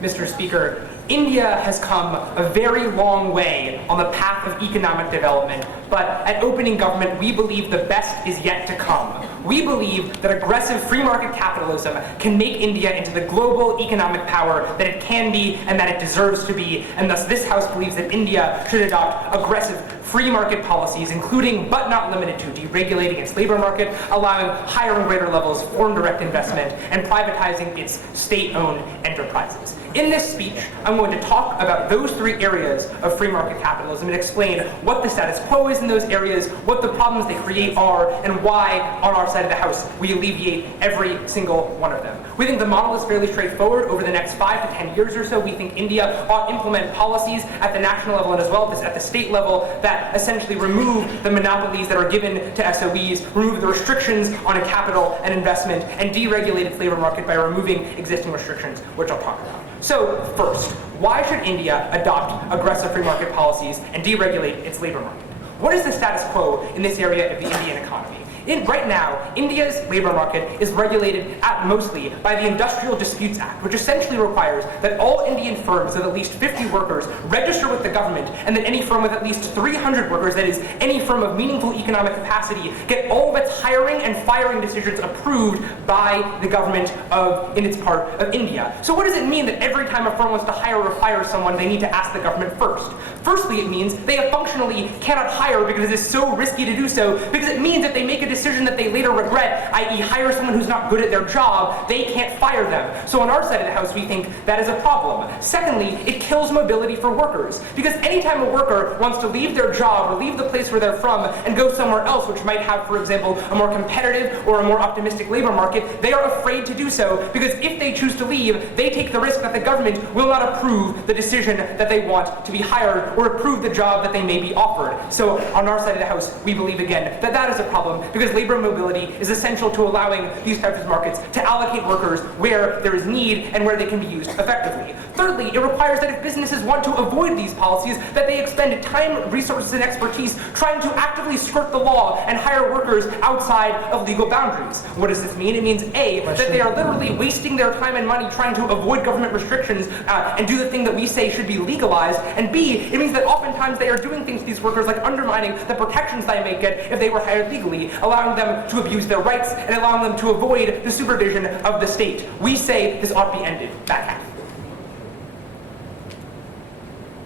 Mr. Speaker, India has come a very long way on the path of economic development, but at Opening Government, we believe the best is yet to come. We believe that aggressive free market capitalism can make India into the global economic power that it can be and that it deserves to be, and thus this House believes that India should adopt aggressive free market policies, including, but not limited to, deregulating its labor market, allowing higher and greater levels of foreign direct investment, and privatizing its state-owned enterprises. In this speech, I'm going to talk about those three areas of free market capitalism and explain what the status quo is in those areas, what the problems they create are, and why, on our side of the House, we alleviate every single one of them. We think the model is fairly straightforward. Over the next 5 to 10 years or so, we think India ought to implement policies at the national level and as well as at the state level that essentially remove the monopolies that are given to SOEs, remove the restrictions on capital and investment, and deregulate its labor market by removing existing restrictions, which I'll talk about. So first, why should India adopt aggressive free market policies and deregulate its labor market? What is the status quo in this area of the Indian economy? Right now, India's labor market is regulated mostly by the Industrial Disputes Act, which essentially requires that all Indian firms with at least 50 workers register with the government, and that any firm with at least 300 workers, that is, any firm of meaningful economic capacity, get all of its hiring and firing decisions approved by the government in its part of India. So what does it mean that every time a firm wants to hire or fire someone, they need to ask the government first? Firstly, it means they functionally cannot hire because it is so risky to do so, because it means that they make a decision that they later regret, i.e. hire someone who's not good at their job, they can't fire them. So on our side of the House, we think that is a problem. Secondly, it kills mobility for workers, because anytime a worker wants to leave their job or leave the place where they're from and go somewhere else, which might have, for example, a more competitive or a more optimistic labor market, they are afraid to do so, because if they choose to leave, they take the risk that the government will not approve the decision that they want to be hired or approve the job that they may be offered. So on our side of the House, we believe again that that is a problem, because labor mobility is essential to allowing these types of markets to allocate workers where there is need and where they can be used effectively. Thirdly, it requires that if businesses want to avoid these policies, that they expend time, resources, and expertise trying to actively skirt the law and hire workers outside of legal boundaries. What does this mean? It means A, that they are literally wasting their time and money trying to avoid government restrictions and do the thing that we say should be legalized, and B, it means that oftentimes they are doing things to these workers like undermining the protections they may get if they were hired legally, allowing them to abuse their rights and allowing them to avoid the supervision of the state. We say this ought to be ended. Back half.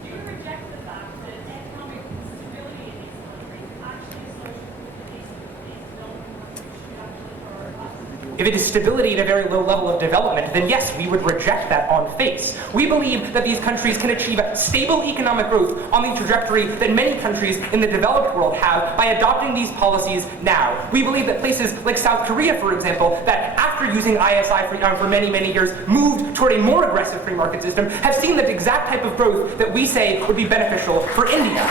Do you reject the fact that economic stability in these countries actually is social If it is stability at a very low level of development, then yes, we would reject that on face. We believe that these countries can achieve stable economic growth on the trajectory that many countries in the developed world have by adopting these policies now. We believe that places like South Korea, for example, that after using ISI for many, many years, moved toward a more aggressive free market system, have seen the exact type of growth that we say would be beneficial for India.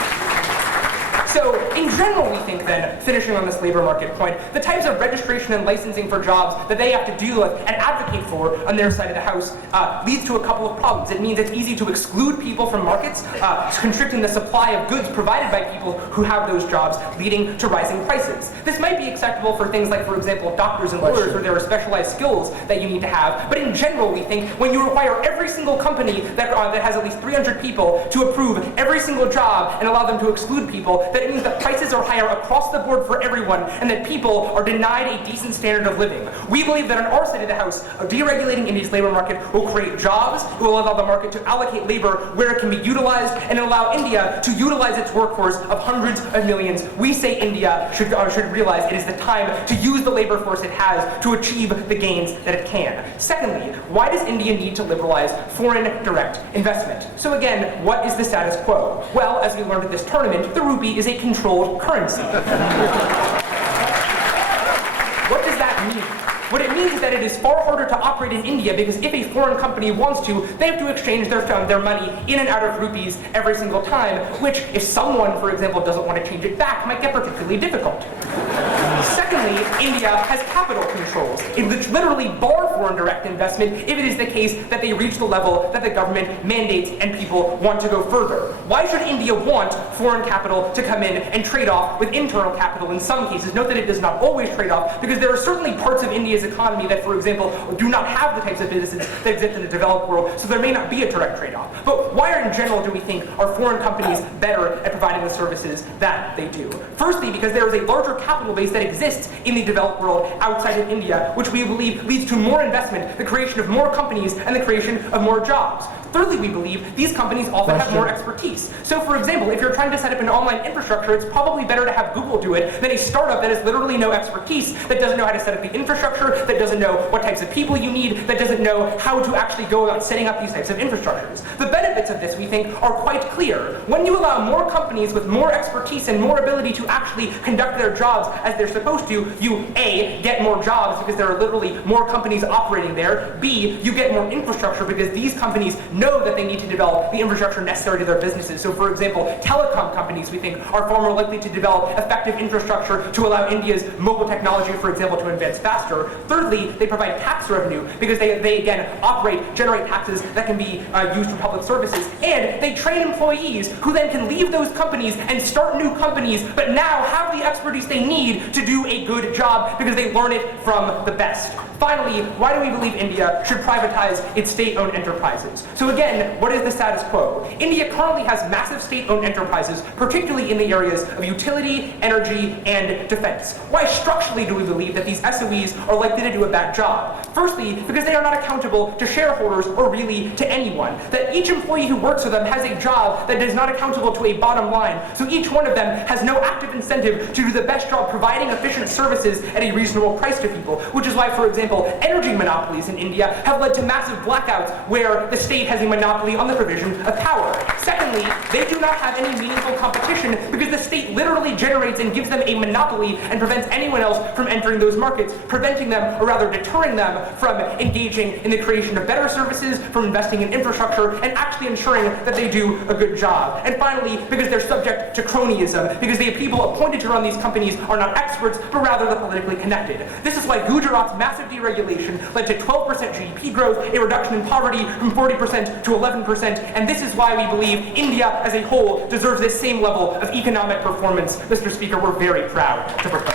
So, in general, we think then, finishing on this labor market point, the types of registration and licensing for jobs that they have to deal with and advocate for on their side of the house leads to a couple of problems. It means it's easy to exclude people from markets, constricting the supply of goods provided by people who have those jobs, leading to rising prices. This might be acceptable for things like, for example, doctors and lawyers, where there are specialized skills that you need to have, but in general, we think when you require every single company that has at least 300 people to approve every single job and allow them to exclude people, that it means that prices are higher across the board for everyone and that people are denied a decent standard of living. We believe that on our side of the house, deregulating India's labor market will create jobs, it will allow the market to allocate labor where it can be utilized, and allow India to utilize its workforce of hundreds of millions. We say India should realize it is the time to use the labor force it has to achieve the gains that it can. Secondly, why does India need to liberalize foreign direct investment? So again, what is the status quo? Well, as we learned at this tournament, the rupee is a controlled currency. What does that mean? What it means is that it is far harder to operate in India because if a foreign company wants to, they have to exchange their money in and out of rupees every single time, which if someone, for example, doesn't want to change it back, might get particularly difficult. Second, Secondly, India has capital controls. It literally bar foreign direct investment if it is the case that they reach the level that the government mandates and people want to go further. Why should India want foreign capital to come in and trade off with internal capital in some cases? Note that it does not always trade off, because there are certainly parts of India's economy that, for example, do not have the types of businesses that exist in the developed world, so there may not be a direct trade-off. But why, in general, do we think are foreign companies better at providing the services that they do? Firstly, because there is a larger capital base that exists in the developed world outside of India, which we believe leads to more investment, the creation of more companies, and the creation of more jobs. Thirdly, we believe these companies also have more expertise. So, for example, if you're trying to set up an online infrastructure, it's probably better to have Google do it than a startup that has literally no expertise, that doesn't know how to set up the infrastructure, that doesn't know what types of people you need, that doesn't know how to actually go about setting up these types of infrastructures. The benefits of this, we think, are quite clear. When you allow more companies with more expertise and more ability to actually conduct their jobs as they're supposed to, you A, get more jobs because there are literally more companies operating there. B, you get more infrastructure because these companies know that they need to develop the infrastructure necessary to their businesses. So, for example, telecom companies, we think, are far more likely to develop effective infrastructure to allow India's mobile technology, for example, to advance faster. Thirdly, they provide tax revenue because they again, generate taxes that can be used for public services. And they train employees who then can leave those companies and start new companies, but now have the expertise they need to do a good job because they learn it from the best. Finally, why do we believe India should privatize its state-owned enterprises? So again, what is the status quo? India currently has massive state-owned enterprises, particularly in the areas of utility, energy, and defense. Why structurally do we believe that these SOEs are likely to do a bad job? Firstly, because they are not accountable to shareholders or really to anyone. That each employee who works for them has a job that is not accountable to a bottom line, so each one of them has no active incentive to do the best job providing efficient services at a reasonable price to people, which is why, for example, energy monopolies in India have led to massive blackouts where the state has a monopoly on the provision of power. Secondly, they do not have any meaningful competition because the state literally generates and gives them a monopoly and prevents anyone else from entering those markets, preventing them, or rather deterring them from engaging in the creation of better services, from investing in infrastructure, and actually ensuring that they do a good job. And finally, because they're subject to cronyism, because the people appointed to run these companies are not experts, but rather the politically connected. This is why Gujarat's massive deregulation led to 12% GDP growth, a reduction in poverty from 40% to 11%, and this is why we believe India as a whole deserves this same level of economic performance. Mr. Speaker, we're very proud to propose.